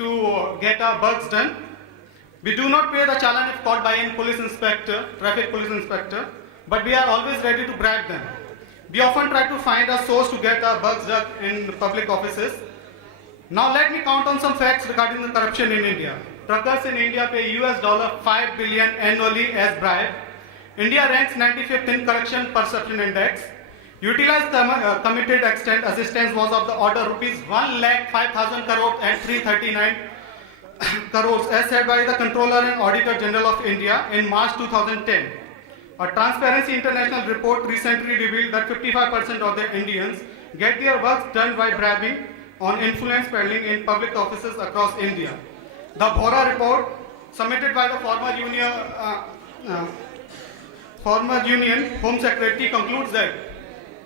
to get our works done. We do not pay the challan if caught by any police inspector, traffic police inspector, but we are always ready to bribe them. We often try to find a source to get our works done in public offices. Now let me count on some facts regarding the corruption in India. Truckers in India pay $5 billion annually as bribe. India ranks 95th in corruption perception index. Utilized committed extent assistance was of the order rupees 1,05,000 crore and 339 crores as said by the Controller and Auditor General of India in March 2010. A Transparency International report recently revealed that 55% of the Indians get their works done by bribing on influence peddling in public offices across India. The Bhora report submitted by the former Union Home Secretary concludes that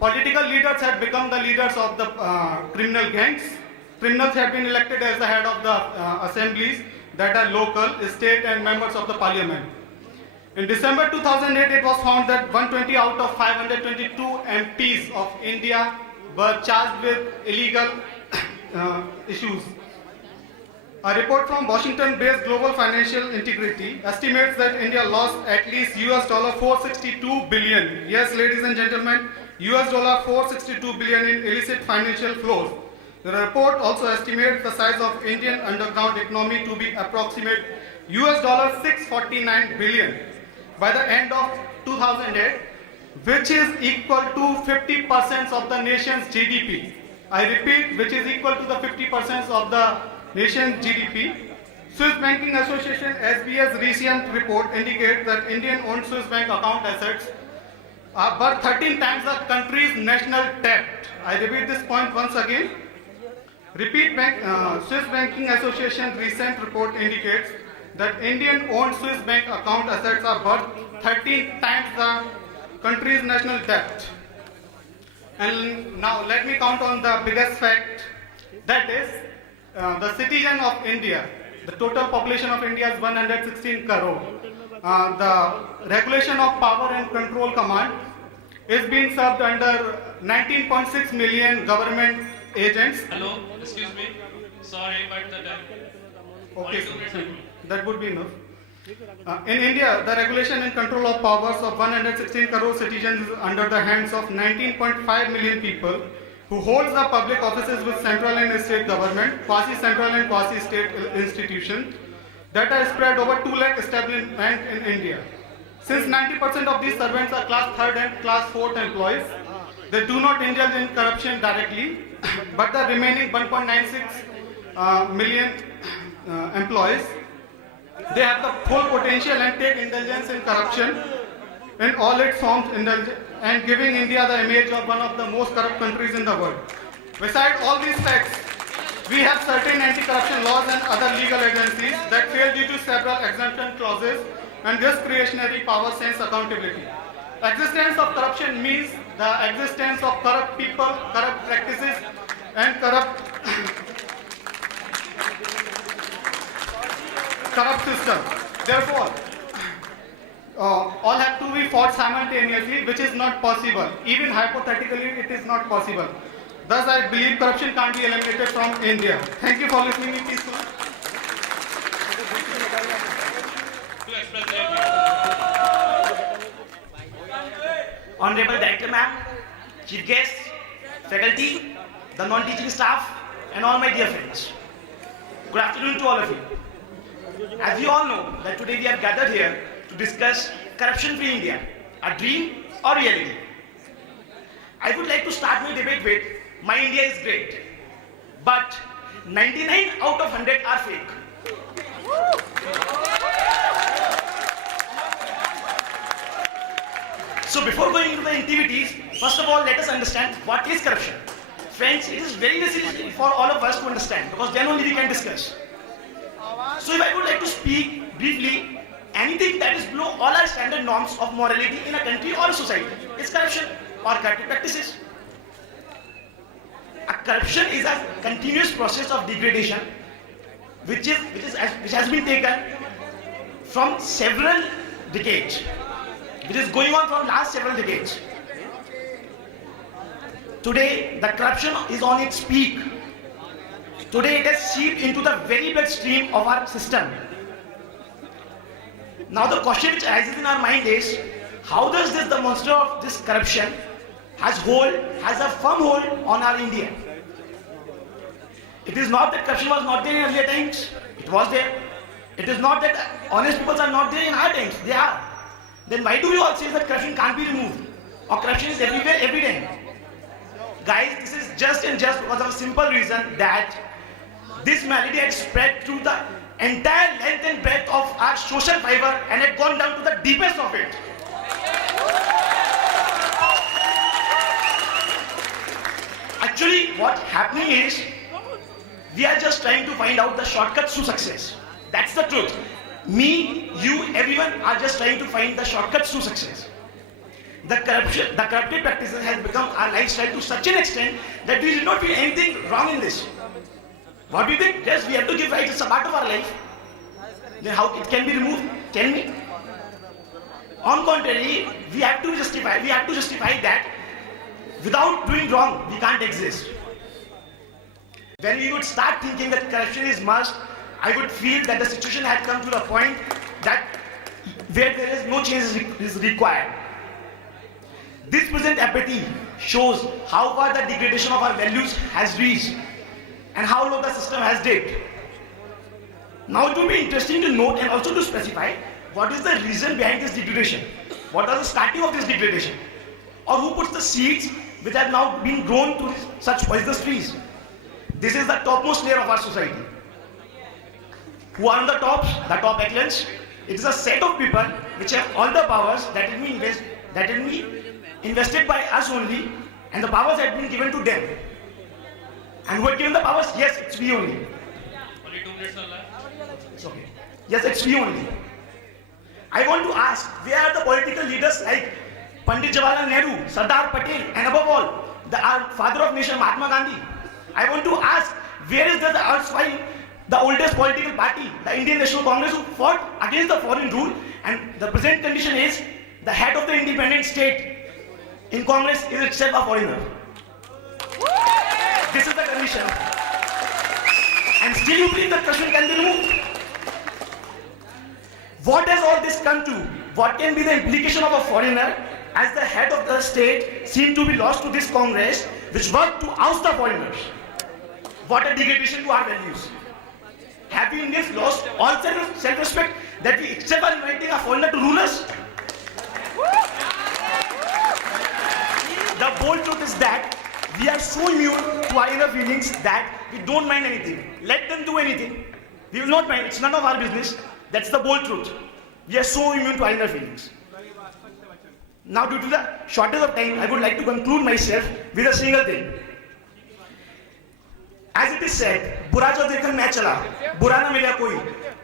political leaders have become the leaders of the criminal gangs. Criminals have been elected as the head of the assemblies that are local, state and members of the parliament. In December 2008, it was found that 120 out of 522 MPs of India were charged with illegal issues. A report from Washington-based Global Financial Integrity estimates that India lost at least $462 billion. Yes, ladies and gentlemen, $462 billion in illicit financial flows. The report also estimates the size of Indian underground economy to be approximate $649 billion by the end of 2008, which is equal to 50% of the nation's GDP. I repeat, which is equal to the 50% of the nation's GDP. Swiss Banking Association SB's recent report indicates that Indian-owned Swiss bank account assets are worth 13 times the country's national debt. I repeat this point once again. Swiss Banking Association recent report indicates that Indian-owned Swiss bank account assets are worth 13 times the country's national debt. And now let me count on the biggest fact, that is the citizen of India. The total population of India is 116 crore. The regulation of power and control command is being served under 19.6 million government agents. Hello, excuse me. Sorry, but the Okay, sir. That would be enough. In India, the regulation and control of powers of 116 crore citizens is under the hands of 19.5 million people who holds the public offices with central and state government, quasi-central and quasi-state institutions that are spread over 2 lakh establishments in India. Since 90% of these servants are class 3rd and class 4th employees, they do not indulge in corruption directly, but the remaining 1.96 million employees, they have the full potential and take indulgence in corruption in all its forms and giving India the image of one of the most corrupt countries in the world. Besides all these facts, we have certain anti-corruption laws and other legal agencies that fail due to several exemption clauses and discretionary power sense accountability. Existence of corruption means the existence of corrupt people, corrupt practices and corrupt system. Therefore, all have to be fought simultaneously, which is not possible. Even hypothetically, it is not possible. Thus, I believe corruption can't be eliminated from India. Thank you for listening to me peacefully. Honorable Director Ma'am, Chief Guests, Faculty, the non-teaching staff, and all my dear friends. Good afternoon to all of you. As you all know, that today we have gathered here to discuss corruption-free India, a dream or reality. I would like to start my debate with, my India is great, but 99 out of 100 are fake. So before going into the activities, first of all, let us understand what is corruption. Friends, it is very necessary for all of us to understand, because then only we can discuss. So if I would like to speak briefly, anything that is below all our standard norms of morality in a country or a society is corruption or corrupt practices. Corruption is a continuous process of degradation which has been taken from several decades, which is going on from last several decades. Today, the corruption is on its peak. Today it has seeped into the very bloodstream of our system. Now the question which arises in our mind is, how does the monster of this corruption has a firm hold on our India? It is not that corruption was not there in earlier times. It was there. It is not that honest people are not there in our times. They are. Then why do we all say that corruption can't be removed? Or corruption is everywhere, every day? Guys, this is just because of a simple reason that this malady had spread through the entire length and breadth of our social fiber and had gone down to the deepest of it. Actually, what's happening is, we are just trying to find out the shortcuts to success. That's the truth. Me, you, everyone are just trying to find the shortcuts to success. The corrupted practices has become our lifestyle to such an extent that we did not feel anything wrong in this. What do you think? Yes, we have to give rights. It's a part of our life. Then how it can be removed? Tell me. On contrary, we have to justify that without doing wrong, we can't exist. When we would start thinking that corruption is must, I would feel that the situation had come to the point that where there is no change is required. This present apathy shows how far the degradation of our values has reached and how low the system has dipped. Now it will be interesting to note and also to specify what is the reason behind this degradation. What was the starting of this degradation? Or who puts the seeds which have now been grown to such poisonous trees? This is the topmost layer of our society. Who are on the top echelons? It is a set of people which have all the powers that will be invested by us only, and the powers have been given to them. And who had given the powers? Yes, it's we only. Only 2 minutes are left. It's okay. Yes, it's we only. I want to ask, where are the political leaders like Pandit Jawaharlal Nehru, Sardar Patel, and above all, our father of nation, Mahatma Gandhi? I want to ask, where is the oldest political party, the Indian National Congress, who fought against the foreign rule, and the present condition is the head of the independent state in Congress is itself a foreigner. This is the condition. And still you believe that corruption can be removed? What has all this come to? What can be the implication of a foreigner as the head of the state seem to be lost to this Congress which worked to oust the foreigners? What a degradation to our values. Have we Indians lost all self-respect that we itself are inviting a foreigner to rule us? The bold truth is that we are so immune to our inner feelings that we don't mind anything. Let them do anything. We will not mind. It's none of our business. That's the bold truth. We are so immune to our inner feelings. Now, due to the shortage of time, I would like to conclude myself with a single thing. As it is said, बुरा जो देखन मैं चला, बुरा ना मिला कोई,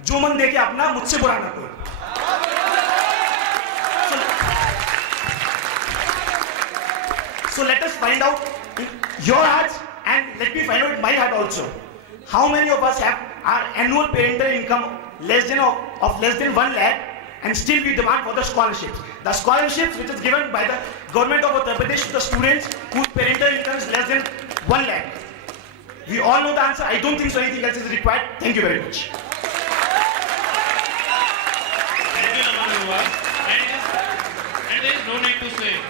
जो मन देखे अपना मुझसे बुरा ना कोई. So let us find out in your hearts and let me find out in my heart also. How many of us have our annual parental income less than 1 lakh and still we demand for the scholarships? The scholarships which is given by the government of Uttar Pradesh to the students whose parental income is less than 1 lakh. We all know the answer. I don't think so anything else is required. Thank you very much. Thank you, Naman. And there is no need to say.